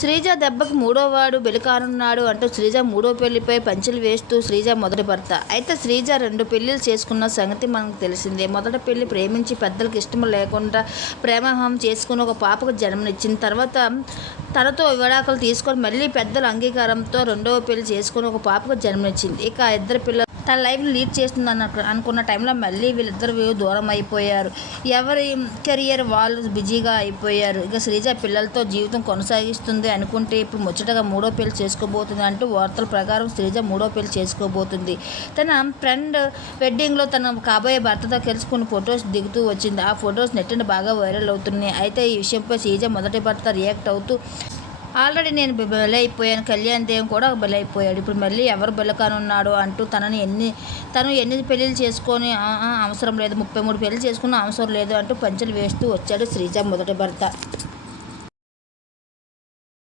శ్రీజ దెబ్బకి మూడోవాడు బెలికానున్నాడు అంటూ శ్రీజ మూడో పెళ్ళిపై పంచులు వేస్తూ శ్రీజ మొదటి భర్త. అయితే శ్రీజ రెండు పెళ్ళిలు చేసుకున్న సంగతి మనకు తెలిసిందే. మొదటి పెళ్ళి ప్రేమించి పెద్దలకు ఇష్టం లేకుండా ప్రేమహం చేసుకుని ఒక పాపకు జన్మనిచ్చిన తర్వాత తనతో విడాకులు తీసుకొని మళ్ళీ పెద్దల అంగీకారంతో రెండవ పెళ్ళి చేసుకుని ఒక పాపకు జన్మనిచ్చింది. ఇక ఇద్దరు పిల్లలు తన లైఫ్ని లీడ్ చేస్తుంది అన్న అనుకున్న టైంలో మళ్ళీ వీళ్ళిద్దరు దూరం అయిపోయారు. ఎవరి కెరియర్ వాళ్ళు బిజీగా అయిపోయారు. ఇక శ్రీజ పిల్లలతో జీవితం కొనసాగిస్తుంది అనుకుంటే ఇప్పుడు ముచ్చటగా మూడో పెళ్ళి చేసుకోబోతుంది అంటూ వార్తల ప్రకారం శ్రీజ మూడో పెళ్ళి చేసుకోబోతుంది. తన ఫ్రెండ్ వెడ్డింగ్లో తన కాబోయే భర్తతో కలిసి కొన్ని ఫొటోస్ దిగుతూ వచ్చింది. ఆ ఫొటోస్ నెట్టిన బాగా వైరల్ అవుతున్నాయి. అయితే ఈ విషయంపై శ్రీజ మొదటి భర్త రియాక్ట్ అవుతూ ఆల్రెడీ నేను బె- బలైపోయాను. కళ్యాణ్ దేవ్ కూడా బలైపోయాడు. ఇప్పుడు మళ్ళీ ఎవరు బలకానున్నాడు అంటూ తనని ఎన్ని తను ఎన్ని పెళ్ళిళ్ళు చేసుకొని అవసరం లేదు. ముప్పై మూడు పెళ్ళిళ్ళు చేసుకున్న అవసరం లేదు అంటూ పంచలు వేస్తూ వచ్చాడు శ్రీజ మొదటి భర్త.